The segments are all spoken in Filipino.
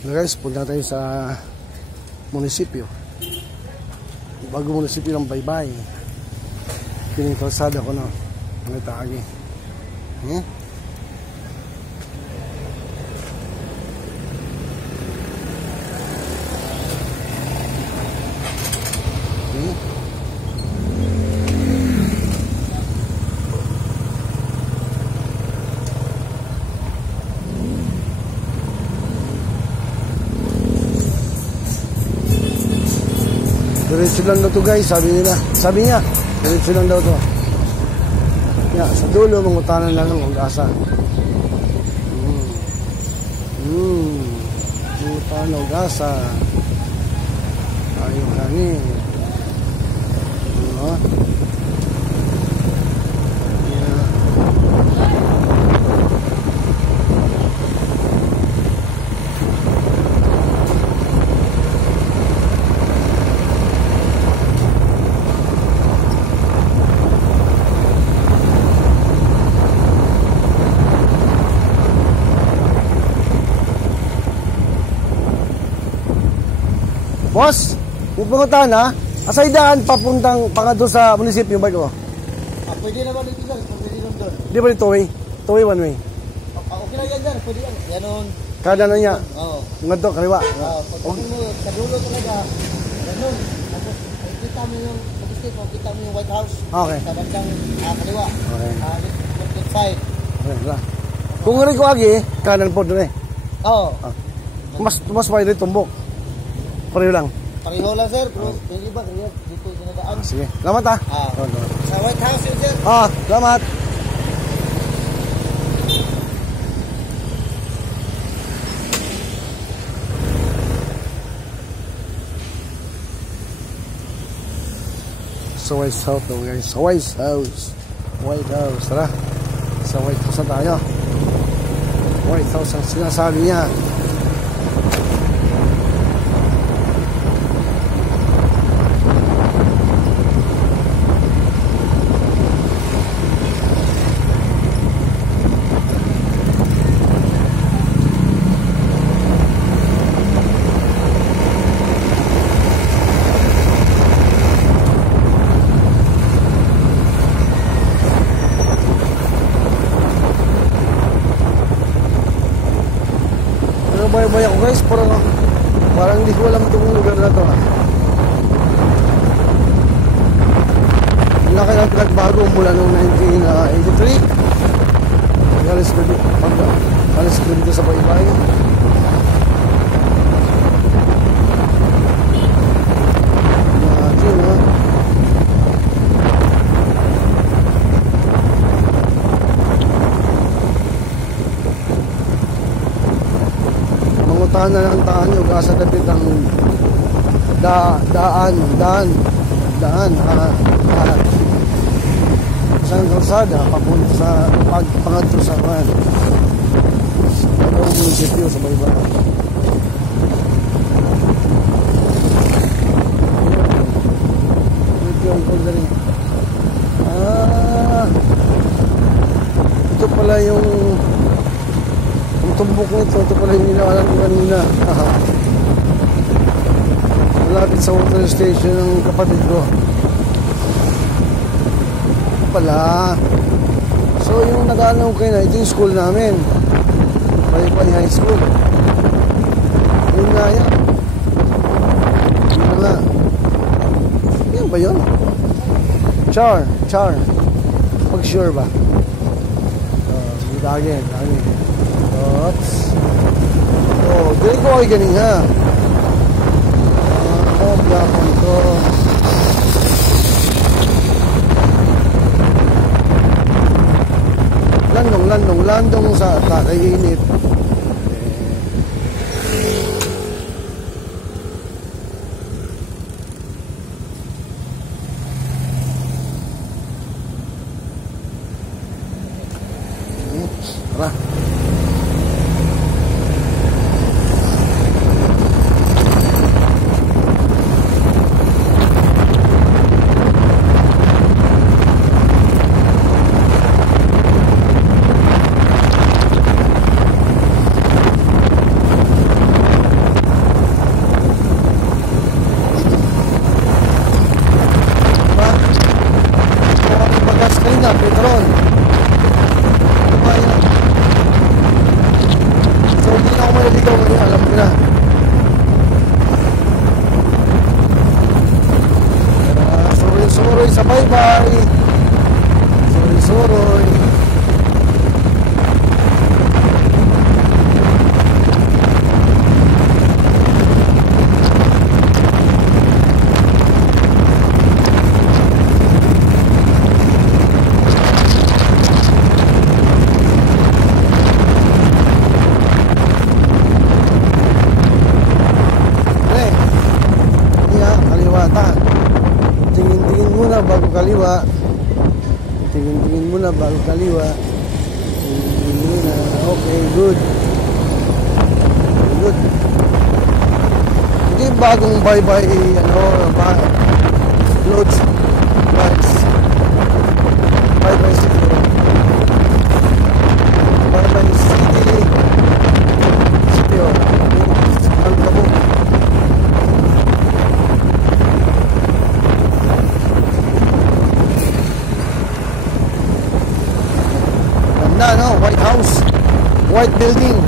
Guys, punta tayo sa munisipyo. Bago munisipyo ng Baybay. Piling kalsada ko na. Ang itagi. Diretso lang daw to guys, sabi niya, diretso lang daw to. Sa dulo, mangutanan lang ng ugasa. Mangutanan ng ugasa. Ayaw kanin. Boss, yung pangutan ha, asay daan papuntang pangadto sa munisipyo ba ko? Pwede naman dito dyan, pwede naman doon. Di ba dito way? Two-way, one way? Okay lang yan dyan, pwede yan. Ganon. Kada na niya? Oo. Ngadto, kaliwa? Pag mo, sa dulo talaga, ganon. Tapos, kita mo yung, kita mo yung White House. Okay. Sa bandang kaliwa. Okay. Left side. Okay, kung rin ko agi, kanan po doon eh. Oo. Mas pwede tumbok. Pareho lang. Pareho lang sir, pero yung iba dito sinadaan. Sige. Salamat ha. Sa White House yun sir. Salamat. Sa White House guys. Sa White House. White House. Tara. Sa White House na tayo. White House ang sinasabi niya. Bay ako guys, parang hindi ko alam itong lugar na to. Ang laki ng pinagbago mula noong 1983. Alis ko dito sa Baybay. Tahan na lang tahan yung gasa dapit ang daan isang kalsada papunta sa pangadto sa munisipyo sa Baybay. Ito pala yung tumbok nito, ito pala yung inaalam ko kanina. Malapit sa water station ng kapatid ko. Ito pala. So yung nag-aalaw kayo na, ito yung school namin. Baybay High School. Yun nga yan. Yun na nga. Yan ba yun? Char. Pag sure ba? Dagi. Dili ko ay ganing ha. Gapon ko. Landong sa kakainit. Tara. muna bago kaliwa. Okay, good. Good. Hindi bagong bye-bye, loads. Bye-bye city. Bye-bye city. City, ang kabo. Ganda, no? White House. White building.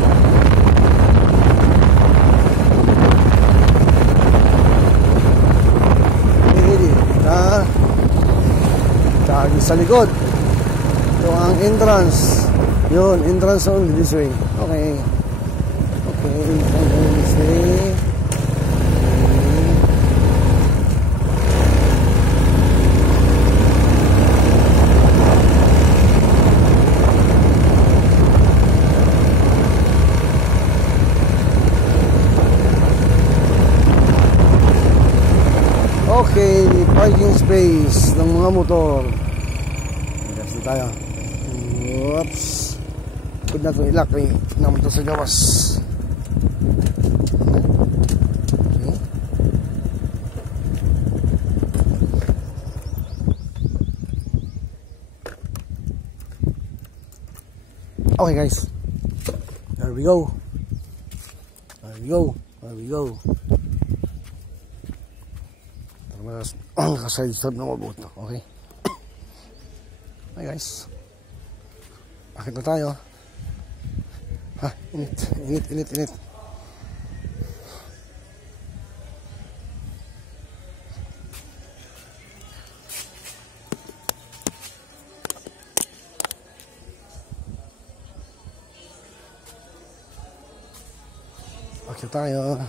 Tagi sa likod. Ito ang entrance. Yun, entrance only this way. Okay. Okay, this way. Okay, parking space ng mga motor. Gas na tayo. Oops. Good na ito ilak eh. Naman ito sa gawas. Okay guys. There we go. There we go. There we go. Kaside stop na mabuti. Okay. Hi guys. Bakit na tayo? Ha? Init. Bakit tayo?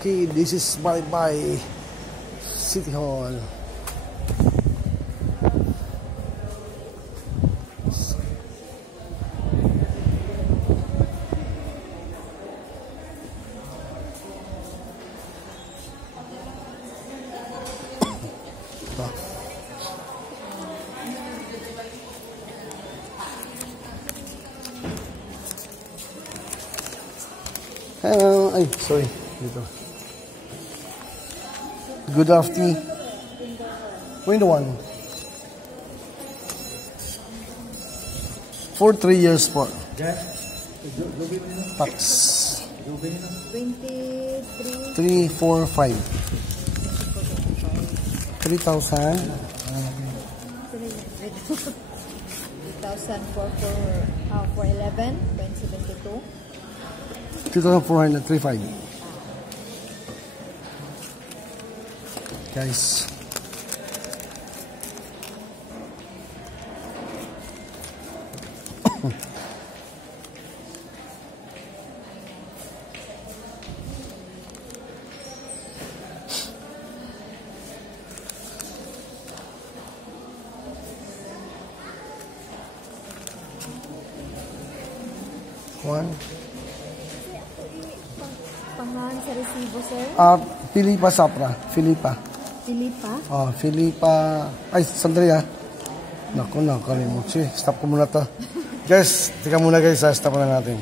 Okay, this is bye-bye City Hall. Hello, ay, sorry. Dito. Good afternoon. Window 1. For 3 years po. Tax. 23. 3, 4, 5. 3,000. 3,000 for 11, 0.72. 2,400, 3,500. Guys. One. Pangalan sa resibo, sir? Filipa Sapra. Filipa. Filipa? Filipa. Ay, sandali ah. Naku, nakalimutan. Stop ko muna to. Guys, tika muna guys. Stop na natin.